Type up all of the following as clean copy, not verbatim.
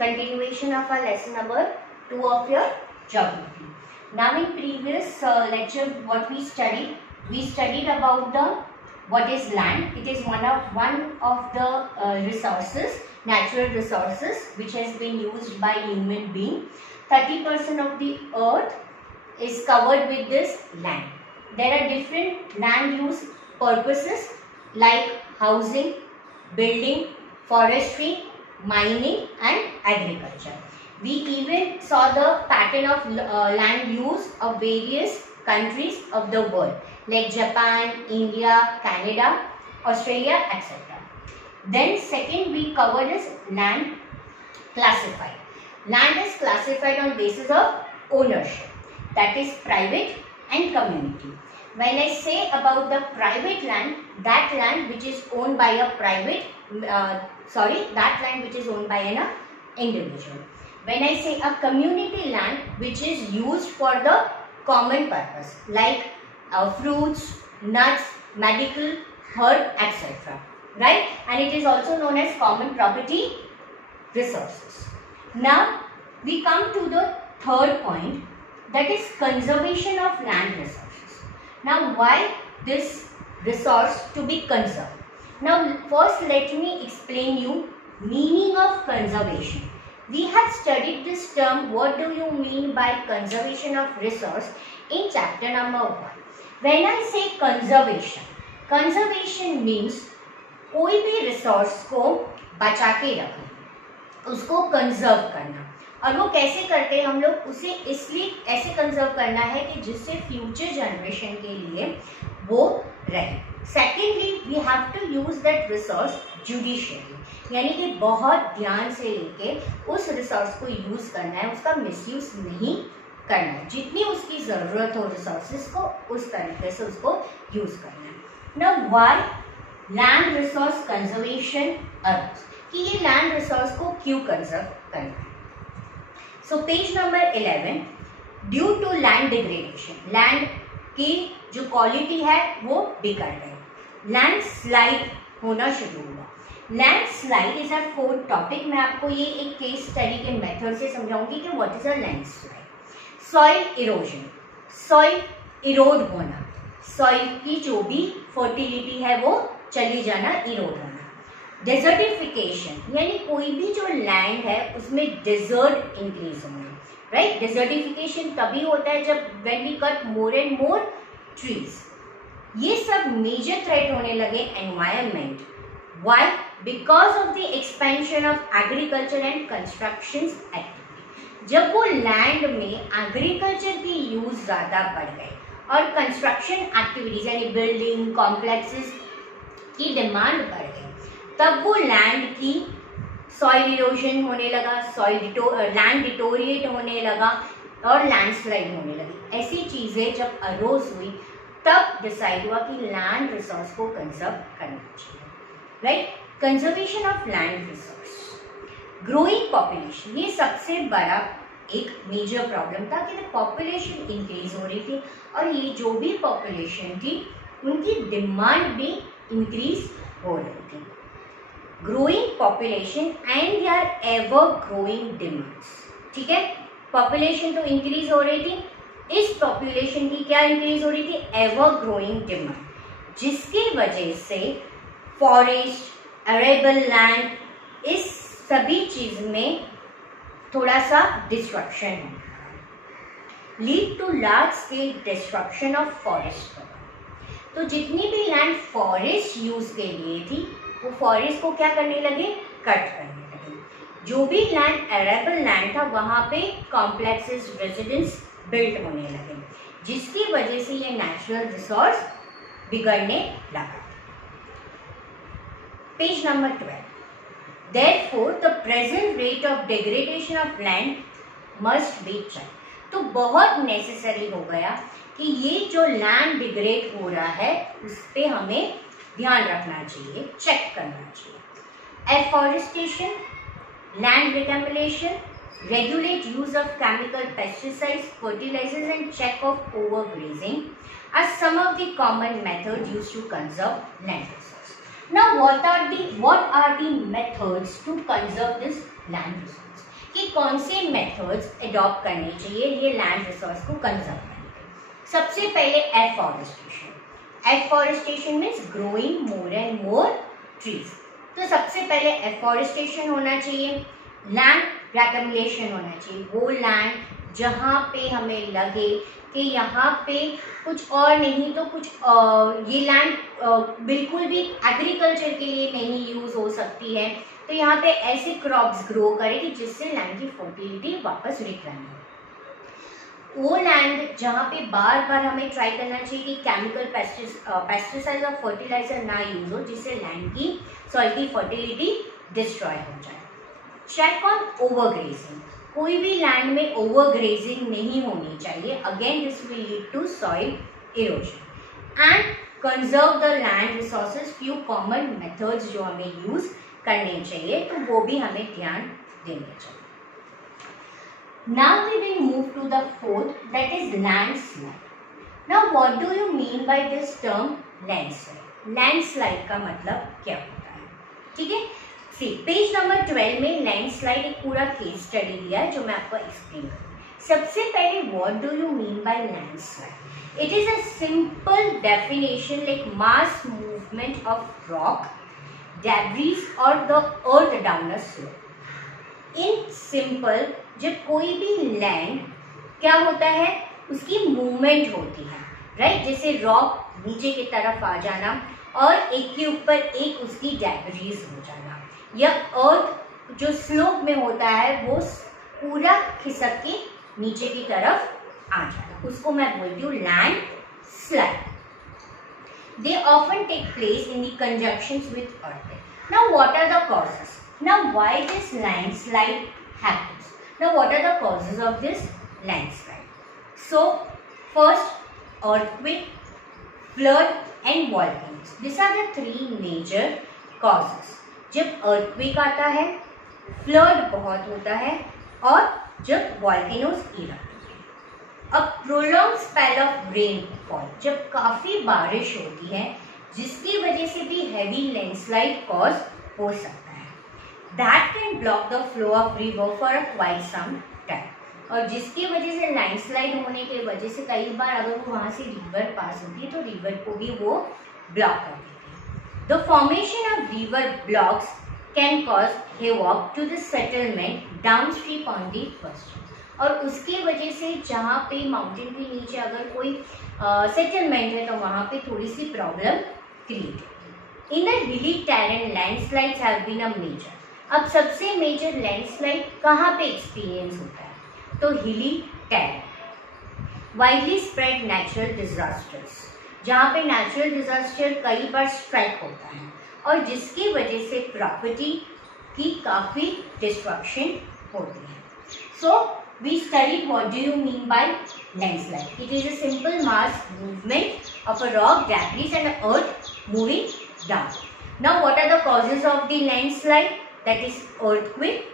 continuation of our lesson number 2 of your geography. Now in previous lecture what we studied about the what is land. It is one of the resources, natural resources which has been used by human being. 30% of the earth is covered with this land. There are different land use purposes like housing, building, forestry, mining and agriculture. We even saw the pattern of land use of various countries of the world like Japan, India, Canada, Australia, etc. Then second we covered is land classified. Land is classified on basis of ownership, that is private and community. When I say about the private land, that land which is owned by a that land which is owned by an individual. When I say a community land which is used for the common purpose like fruits, nuts, medical, herb, etc. Right? And it is also known as common property resources. Now we come to the third point, that is conservation of land resources. Now why this resource to be conserved? Now first let me explain you meaning of conservation. We have studied this term, what do you mean by conservation of resource, in chapter number 1. When I say conservation, conservation means कोई भी resource को बचा के रखना, उसको conserve करना. और वो कैसे करते हैं हम लोग, उसे इसलिए ऐसे कंजर्व करना है कि जिससे फ्यूचर जनरेशन के लिए वो रहे. Secondly we have to use that resource judicially, यानी कि बहुत ध्यान से लेके उस रिसोर्स को यूज करना है, उसका मिसयूज नहीं करना है. जितनी उसकी जरूरत हो रिसोर्सेज को उस तरीके से उसको यूज करना है. Now why land resource conservation arouse, कि ये लैंड रिसोर्स को क्यों कंजर्व करना है. So page number 11, due to land degradation, land की जो क्वालिटी है वो बिगड़ गई, लैंड स्लाइड होना शुरू हुआ. Land slide is a fourth topic. मैं आपको ये एक केस स्टडी के मेथड से समझाऊंगी कि what is a land slide. Soil erosion, soil Erode होना, सॉइल की जो भी फर्टिलिटी है वो चली जाना, इरोड होना. डेजर्टिफिकेशन, यानी कोई भी जो लैंड है उसमें डेजर्ट इंक्रीज होना. राइट, डेजर्टिफिकेशन तभी होता है जब when we cut more and more trees. ये सब मेजर थ्रेट होने लगे environment. Why? Because of the expansion of agriculture and construction activity. जब वो लैंड में एग्रीकल्चर की यूज ज्यादा बढ़ गए और कंस्ट्रक्शन एक्टिविटीज यानी बिल्डिंग कॉम्प्लेक्सेस की डिमांड बढ़ गई, तब वो लैंड की सॉइल इरोजन होने लगा, लैंड डिटोरिएट होने लगा और लैंडस्लाइड होने लगी. ऐसी चीजें जब अरोज हुई तब डिसाइड हुआ कि लैंड रिसोर्स को कंजर्व करना चाहिए. Right, conservation of land resource. Growing population, ये सबसे बड़ा एक मेजर प्रॉब्लम था कि पॉपुलेशन इंक्रीज हो रही थी और ये जो भी पॉपुलेशन थी उनकी डिमांड भी इंक्रीज हो रही थी. Growing population and their ever growing demands. ठीक है, पॉपुलेशन तो इंक्रीज हो रही थी, इस पॉपुलेशन की क्या इंक्रीज हो रही थी, एवर ग्रोइंग डिमांड, जिसकी वजह से फॉरेस्ट, अरेबल लैंड, इस सभी चीज में थोड़ा सा डिस्ट्रक्शन है. Lead to large scale destruction of forest. तो जितनी भी लैंड फॉरेस्ट यूज के लिए थी वो फॉरेस्ट को क्या करने लगे, कट करने लगे. जो भी लैंड अरेबल लैंड था वहां पे कॉम्प्लेक्सेस, रेजिडेंस बिल्ट होने लगे, जिसकी वजह से ये नेचुरल रिसोर्स बिगड़ने लगा. Page number 12. Therefore, the present rate of degradation of land must be checked. तो बहुत नेसेसरी हो गया कि ये जो लैंड डिग्रेड हो रहा है उस पे हमें ध्यान रखना चाहिए, चेक करना चाहिए. Afforestation, land reclamation, regulate use of chemical pesticides, fertilizers and check of overgrazing are some of the common methods used to conserve land resources. Now what are the methods to conserve this land resource? कि कौन से methods adopt करने चाहिए ये land resource को conserve करने के। सबसे पहले afforestation. Afforestation means growing more and more trees. तो सबसे पहले एफॉरेस्टेशन होना चाहिए, लैंड रेकमेंडेशन होना चाहिए। वो लैंड जहाँ पे हमें लगे कि यहाँ पे कुछ और नहीं तो कुछ ये लैंड बिल्कुल भी एग्रीकल्चर के लिए नहीं यूज हो सकती है, तो यहाँ पे ऐसे क्रॉप्स ग्रो करें कि जिससे लैंड की फर्टिलिटी वापस रिटर्न हो। वो लैंड जहाँ पे बार बार हमें ट्राई करना चाहिए कि केमिकल पेस्टिसाइड और फर्टिलाइजर ना यूज हो, जिससे लैंड की सॉइल की फर्टिलिटी डिस्ट्रॉय हो जाए। Check on overgrazing. कोई भी लैंड में ओवरग्रेजिंग नहीं होनी चाहिए, again this will lead to soil erosion. And conserve the land resources. Few common methods जो हमें यूज करने चाहिए तो वो भी हमें ध्यान देने चाहिए। Now we will move to the fourth, that is landslide. Now what do you mean by this term landslide? Landslide का मतलब क्या होता है? ठीक है, सी पेज नंबर 12 में लैंडस्लाइड एक पूरा केस स्टडी दिया है जो मैं आपको एक्सप्लेन करूंगी। सबसे पहले what do you mean bye landslide? It is a simple definition like mass movement of rock, debris or the earth down a slope. In simple, जब कोई भी लैंड क्या होता है उसकी मूवमेंट होती है, राइट? जैसे रॉक नीचे की तरफ आ जाना और एक के ऊपर एक उसकी डेब्रीज हो जाना, या अर्थ जो स्लोप में होता है वो पूरा खिसक के नीचे की तरफ आ जाना, उसको मैं बोलती हूँ land slide. They often take place in the conjunctions with earthquake. Now, what are the causes? Now, why this landslide happens? Now, what are the causes of this landslide? So, first, earthquake, flood, and volcanoes. These are the three major causes. जब earthquake आता है, flood बहुत होता है, और जब volcanoes erupt। A prolonged spell of rainfall, जब काफी बारिश होती है जिसकी वजह से भी heavy landslide cause हो सकता है। That can block the flow of river for quite some time, और जिसकी वजह से लैंडस्लाइड होने की वजह से कई बार अगर वो वहाँ से रिवर पास होती है तो रिवर को भी वो ब्लॉक कर देती है। The formation of river blocks can cause havoc to the settlement downstream on the coast, और उसकी वजह से जहाँ पे माउंटेन के नीचे अगर कोई सेटलमेंट है तो वहाँ पे थोड़ी सी प्रॉब्लम क्रिएट होती है। In the hilly terrain landslides have been a major. अब सबसे मेजर लैंडस्लाइड कहाँ पे एक्सपीरियंस होता है? तो हिली terrain, widely spread natural disasters, जहाँ पे नेचुरल डिजास्टर कई बार स्ट्राइक होता है और जिसकी वजह से प्रॉपर्टी की काफी डिस्ट्रक्शन होती है। सो we studied what do you mean by landslide. It is a simple mass movement of a rock, debris and earth moving down. Now what are the causes of the landslide? That is earthquake,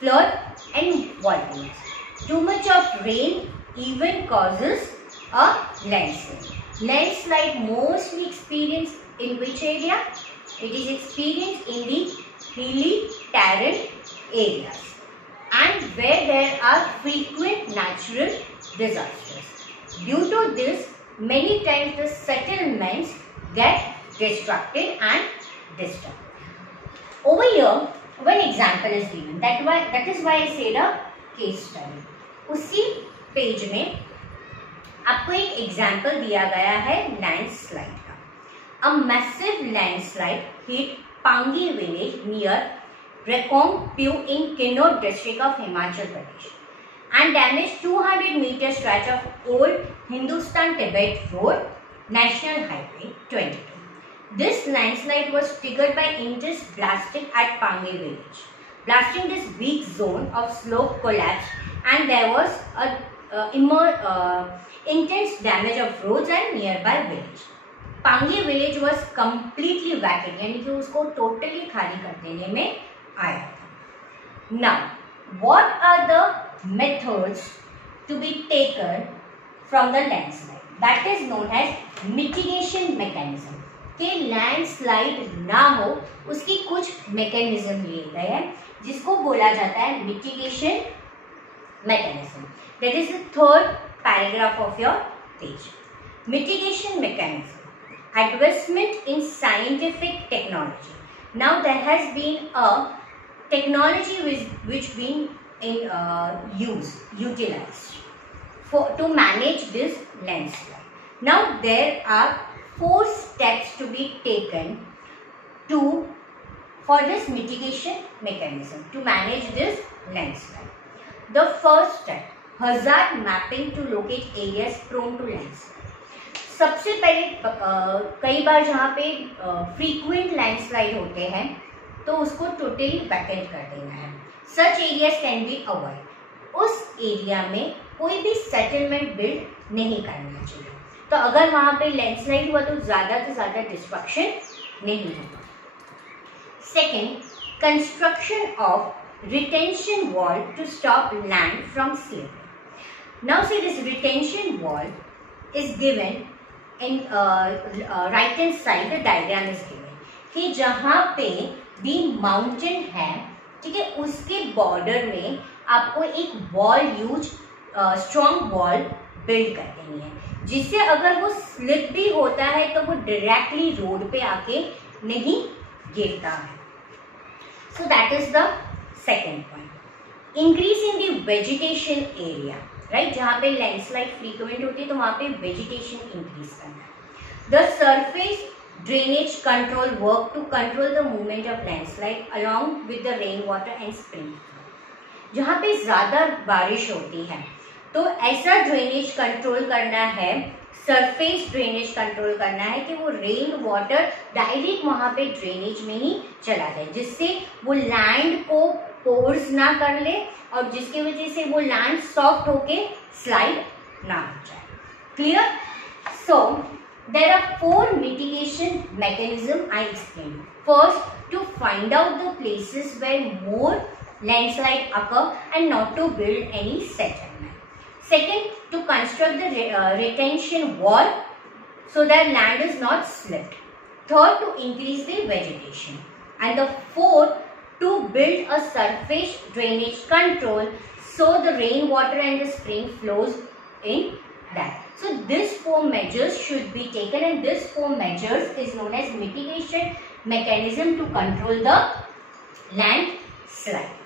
flood and volcanoes. Too much of rain even causes a landslide. Landslide mostly experienced in which area? It is experienced in the hilly terrain areas and where there are frequent natural disasters. Due to this, many times the settlements get destructed and disturbed. Over here, one example is given. That is why I said a case study. उसी page में आपको एक example दिया गया है landslide का। A massive landslide hit Pangi village near Rekongpyu in Kinnaur district of Himachal Pradesh and damaged 200-meter stretch of old Hindustan-Tibet Road, National Highway 22. This landslide was triggered by intense blasting at Pangi village. Blasting this weak zone of slope collapsed and there was a intense damage of roads and nearby village. Pangi village was completely vacated, यानी कि उसको totally खाली कर देने में आया था। Now, what are the methods to be taken from the landslide? That is known as mitigation mechanism. कि लैंडस्लाइड ना हो उसकी कुछ मैकेनिज्म लिए गए हैं, जिसको बोला जाता है mitigation mechanism. That is the third paragraph of your page. Mitigation mechanism. Advancement in scientific technology. Now there has been a technology which been utilized to manage this landslide. Now there are 4 steps to be taken for this mitigation mechanism to manage this landslide. The first step, hazard mapping to locate areas prone to landslide. सबसे पहले कई बार जहाँ पे frequent landslide होते हैं तो उसको totally vacant कर देना है. Such areas can be avoid. उस एरिया में कोई भी सेटलमेंट बिल्ड नहीं करना चाहिए. तो अगर वहाँ पे लैंडस्लाइड हुआ तो ज़्यादा से ज़्यादा डिस्ट्रक्शन नहीं होगा. Second, construction of retention wall to stop land from slipping. Now see this retention wall is given in right hand side the diagram is given कि जहाँ पे भी माउंटेन है, ठीक है, उसके बॉर्डर में आपको एक वॉल स्ट्रॉन्ग वॉल बिल्ड कर देनी है, जिससे अगर वो स्लिप भी होता है तो वो डायरेक्टली रोड पे आके नहीं गिरता है. So that is the second point. Increase in the vegetation area. Right, जहाँ पे लैंडस्लाइड फ्रीक्वेंट होती है तो वहाँ पे वेजिटेशन इंक्रीज करना है. The surface drainage control work to control the movement of landslide along with the rain water and spring. जहाँ पे ज़्यादा बारिश होती है तो ऐसा ड्रेनेज कंट्रोल करना है, सरफेस ड्रेनेज कंट्रोल करना है कि वो रेन वाटर डायरेक्ट वहाँ पे ड्रेनेज में ही चला जाए, जिससे वो लैंड को पोर्स ना कर ले और जिसकी वजह से वो लैंड सॉफ्ट होके स्लाइड ना हो जाए. Clear? So there are 4 mitigation mechanism I explain. First, to find out the places where more landslide occur and not to build any settlement. Second, to construct the retention wall so that land is not slipped. Third, to increase the vegetation. And the fourth, to build a surface drainage control so the rainwater and the spring flows in that. So these 4 measures should be taken, and this 4 measures is known as mitigation mechanism to control the landslide.